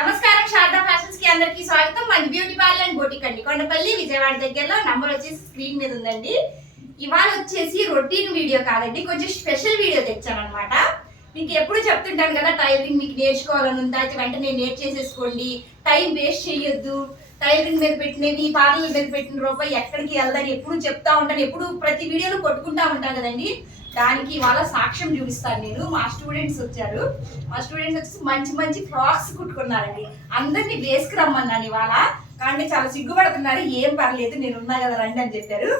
నమస్కారం, శారదా ఫ్యాషన్స్ కి అందరికి స్వాగతం. మన బ్యూటీ పార్లర్ అండ్ బొటిక్ అండి, కొండపల్లి విజయవాడ దగ్గరలో. నంబర్ వచ్చేసి స్క్రీన్ మీద ఉందండి. ఇవాళ వచ్చేసి రొటీన్ వీడియో కాదండి, కొంచెం స్పెషల్ వీడియో తెచ్చాను అనమాట. మీకు ఎప్పుడు చెప్తుంటాను కదా, టైలరింగ్ మీకు నేర్చుకోవాలని ఉందా అయితే వెంటనే నేర్చేసేసుకోండి, టైం వేస్ట్ చేయొద్దు, టైలరింగ్ మీద పెట్టినవి పార్లర్ మీద పెట్టిన రూపాయి ఎక్కడికి వెళ్దని ఎప్పుడు చెప్తా ఉంటాను. ఎప్పుడు ప్రతి వీడియోలో కొట్టుకుంటా ఉంటాను కదండి. దానికి ఇవాళ సాక్ష్యం చూపిస్తాను నేను. మా స్టూడెంట్స్ వచ్చారు, వచ్చి మంచి మంచి ఫ్రాక్స్ కుట్టుకున్నారండి. అందరినీ వేసుకురమ్మన్నాను ఇవాళ, కానీ చాలా సిగ్గుపడుతున్నారు. ఏం పర్లేదు, నేను ఉన్నా కదా రండి అని చెప్పారు.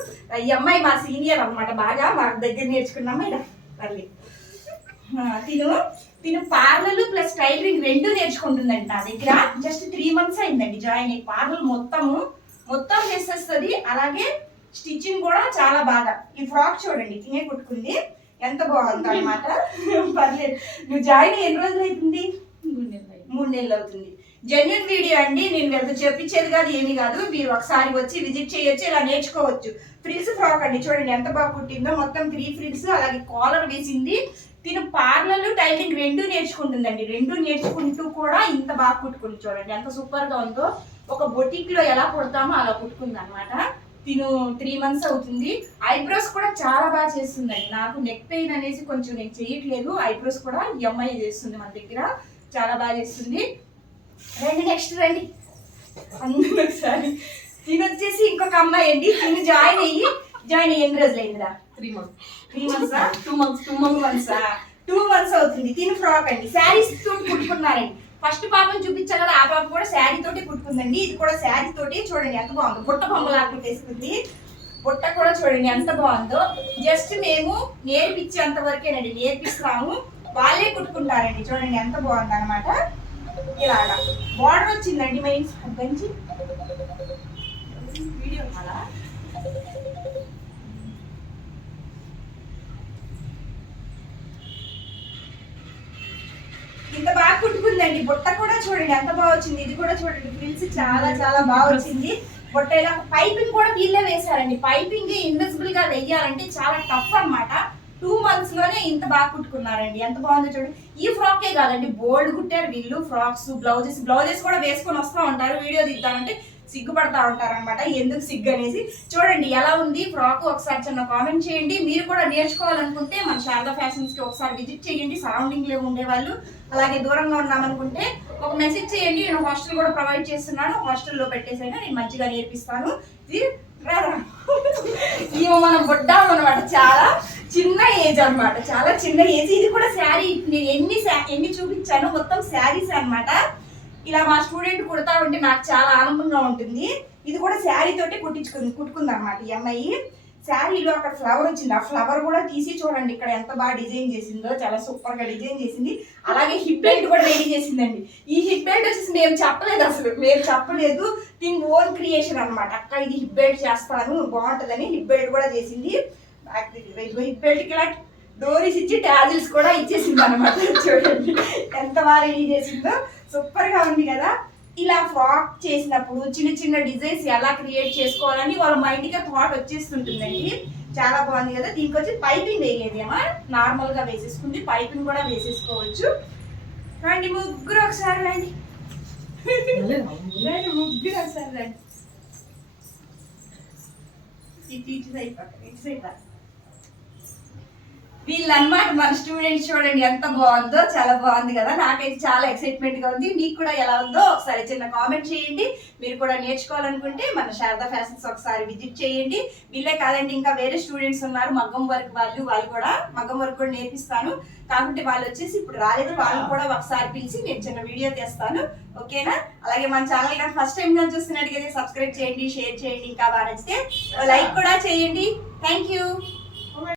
ఈ అమ్మాయి మా సీనియర్ అనమాట, బాగా మా దగ్గర నేర్చుకున్నాము. ఇలా మళ్ళీ తిను పార్లర్ ప్లస్ టైలరింగ్ రెండు నేర్చుకుంటుందండి నా దగ్గర. జస్ట్ 3 months అయిందండి జాయిన్ అయ్యి. పార్లర్ మొత్తం చేసేస్తుంది, అలాగే స్టిచ్చింగ్ కూడా చాలా బాగా. ఈ ఫ్రాక్ చూడండి, తినే కుట్టుకుంది, ఎంత బాగుంది అనమాట. పర్లేదు. నువ్వు జాయిన్ అయ్యి ఎన్ని రోజులు అవుతుంది? 3 నెలలు అవుతుంది. జెన్యున్ వీడియో అండి, నేను వీళ్ళతో చెప్పించేది కాదు, ఏమీ కాదు. మీరు ఒకసారి వచ్చి విజిట్ చేయొచ్చు, ఇలా నేర్చుకోవచ్చు. ఫ్రిల్స్ ఫ్రాక్ అండి, చూడండి ఎంత బాగా కుట్టిందో. మొత్తం 3 ఫ్రిల్స్, అలాగే కాలర్ వేసింది. తిను పార్లర్ టైలింగ్ రెండు నేర్చుకుంటుందండి. రెండు నేర్చుకుంటూ కూడా ఇంత బాగా కుట్టుకుంది. చూడండి ఎంత సూపర్ గా ఉందో. ఒక బొటిక్ లో ఎలా కుడతామో అలా కుట్టుకుంది అనమాట. తిను 3 months అవుతుంది. ఐబ్రోస్ కూడా చాలా బాగా చేస్తుందండి. నాకు నెక్ పెయిన్ అనేసి కొంచెం నేను చేయట్లేదు. ఐబ్రోస్ కూడా ఈ అమ్మాయి చేస్తుంది మన దగ్గర, చాలా బాగా చేస్తుంది. రండి, నెక్స్ట్ రండి అందరూ ఒకసారి. తిను వచ్చేసి ఇంకొక అమ్మాయి అండి. తిను జాయిన్ అయ్యి ఎన్ని రోజులు అయిందిరా? 3 months. 2 months అవుతుంది. తిను ఫ్రాక్ అండి, శారీస్ తోటి కుట్టుకున్నారండి. ఫస్ట్ పాపను చూపించాను కదా, ఆ పాప కూడా శారీ తోటి కుట్టుకుందండి. ఇది కూడా శారీ తోటి, చూడండి ఎంత బాగుందో. బుట్ట బొమ్మలా కుట్టేసుకుంది. బుట్ట కూడా చూడండి ఎంత బాగుందో. జస్ట్ మేము నేర్పించేంత వరకేనండి, నేర్పిస్తాము, వాళ్ళే కుట్టుకుంటారండి. చూడండి ఎంత బాగుంది అనమాట. ఇలాగా బార్డర్ వచ్చిందండి. మెయిన్ గంజి వీడియో అలా ఇంత బాగా కుట్టుకుందండి. బుట్ట కూడా చూడండి ఎంత బాగా వచ్చింది. ఇది కూడా చూడండి, ఫ్రిల్స్ చాలా చాలా బాగా వచ్చింది. బుట్ట ఇలా పైపింగ్ కూడా వీళ్ళే వేశారండి. పైపింగ్ ఇన్విజిబుల్ గా వెయ్యాలంటే చాలా టఫ్ అనమాట. 2 months లోనే ఇంత బాగా కుట్టుకున్నారండి. ఎంత బాగుందో చూడండి. ఈ ఫ్రాకే కాదండి, బోల్డ్ కుట్టారు వీళ్ళు. ఫ్రాక్స్, బ్లౌజెస్ కూడా వేసుకొని వస్తూ ఉంటారు. వీడియో తీద్దామంటే సిగ్గుపడతా ఉంటారు అనమాట. ఎందుకు సిగ్గు అనేసి. చూడండి ఎలా ఉంది ఫ్రాక్, ఒకసారి చిన్న కామెంట్ చేయండి. మీరు కూడా నేర్చుకోవాలనుకుంటే మన శారదా ఫ్యాషన్స్ కి ఒకసారి విజిట్ చేయండి. సరౌండింగ్ లో ఉండేవాళ్ళు, అలాగే దూరంగా ఉన్నామనుకుంటే ఒక మెసేజ్ చేయండి. నేను హాస్టల్ కూడా ప్రొవైడ్ చేస్తున్నాను, హాస్టల్లో పెట్టేసైనా నేను మంచిగా నేర్పిస్తాను. మనం బుడ్డాం అనమాట, చాలా చిన్న ఏజ్ అనమాట, చాలా చిన్న ఏజ్. ఇది కూడా శారీ, నేను ఎన్ని చూపించాను మొత్తం శారీస్ అనమాట. ఇలా మా స్టూడెంట్ కుడతా ఉంటే నాకు చాలా ఆనందంగా ఉంటుంది. ఇది కూడా శారీ తోటి కుట్టుకుంది అనమాట ఈ అమ్మాయి. శారీలో అక్కడ ఫ్లవర్ వచ్చింది, ఆ ఫ్లవర్ కూడా తీసి చూడండి ఇక్కడ ఎంత బాగా డిజైన్ చేసిందో, చాలా సూపర్ గా డిజైన్ చేసింది. అలాగే హిప్ బెల్ట్ కూడా రెడీ చేసిందండి. ఈ హిప్ బెల్ట్ వచ్చేసి మేము చెప్పలేదు, దీని ఓన్ క్రియేషన్ అనమాట. అక్క ఇది హిప్ బెల్ట్ చేస్తాను బాగుంటుందని హిప్ బెల్ట్ కూడా చేసింది. హిప్ బెల్ట్ కి ఇలా డోరీస్ ఇచ్చి టాజిల్స్ కూడా ఇచ్చేసింది అనమాట. చూడండి ఎంత బాగా రెడీ చేసిందో, సూపర్ గా ఉంది కదా. ఇలా ఫ్రాక్ చేసినప్పుడు చిన్న చిన్న డిజైన్స్ ఎలా క్రియేట్ చేసుకోవాలని వాళ్ళ మైండ్ గా థాట్ వచ్చేస్తుంటుందండి. చాలా బాగుంది కదా. దీనికి వచ్చి పైపింగ్ వేయలేదేమో, నార్మల్ గా వేసేసుకుంది. పైపింగ్ కూడా వేసేసుకోవచ్చు. రండి ముగ్గురు ఒకసారి రండి, ముగ్గురు ఒకసారి రండి. ఇటు సైడ్ వీళ్ళన్నమాట మన స్టూడెంట్స్. చూడండి ఎంత బాగుందో, చాలా బాగుంది కదా. నాకైతే చాలా ఎక్సైట్మెంట్ గా ఉంది. మీకు కూడా ఎలా ఉందో ఒకసారి చిన్న కామెంట్ చేయండి. మీరు కూడా నేర్చుకోవాలనుకుంటే మన శారదా ఫ్యాషన్స్ ఒకసారి విజిట్ చేయండి. వీళ్ళే కాదండి, ఇంకా వేరే స్టూడెంట్స్ ఉన్నారు మగ్గం వర్క్ వాళ్ళు కూడా మగ్గం వర్క్ కూడా నేర్పిస్తాను. కాబట్టి వాళ్ళు వచ్చేసి ఇప్పుడు రాలేదు, వాళ్ళు కూడా ఒకసారి పిలిచి నేను చిన్న వీడియో తెస్తాను, ఓకేనా? అలాగే మన ఛానల్ కానీ ఫస్ట్ టైం గా చూస్తున్నట్టుగా సబ్స్క్రైబ్ చేయండి, షేర్ చేయండి, ఇంకా బాగా నచ్చితే లైక్ కూడా చేయండి. Thank you.